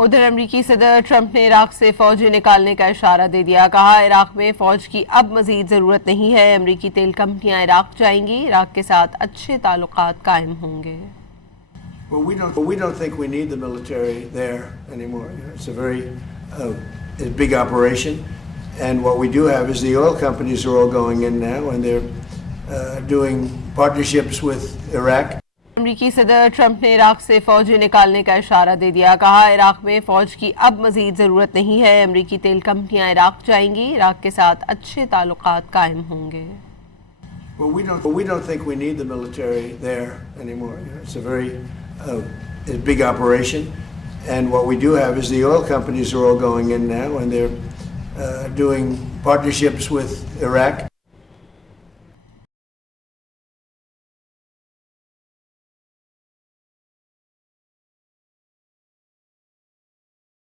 उधर अमरीकी सदर ट्रंप ने इराक से फौजें निकालने का इशारा दे दिया। कहा, इराक में फौज की अब मजीद जरूरत नहीं है। अमरीकी तेल कंपनियां इराक जाएंगी, इराक के साथ अच्छे ताल्लुकात कायम होंगे। Well, we don't think we need the military there anymore. You know, it's a very big operation, and what we do have is the oil companies are all going in now, and they're doing partnerships with Iraq. अमरीकी सदर Trump ने Iraq से फौजें निकालने का इशारा दे दिया। कहा, Iraq में फौज की अब मजीद जरूरत नहीं है। अमरीकी तेल कंपनियां इराक जाएंगी, इराक के साथ अच्छे ताल्लुकात कायम होंगे। Well, we don't think we need the military there anymore. You know, it's a very big operation, and what we do have is the oil companies are all going in now, and they're doing partnerships with Iraq.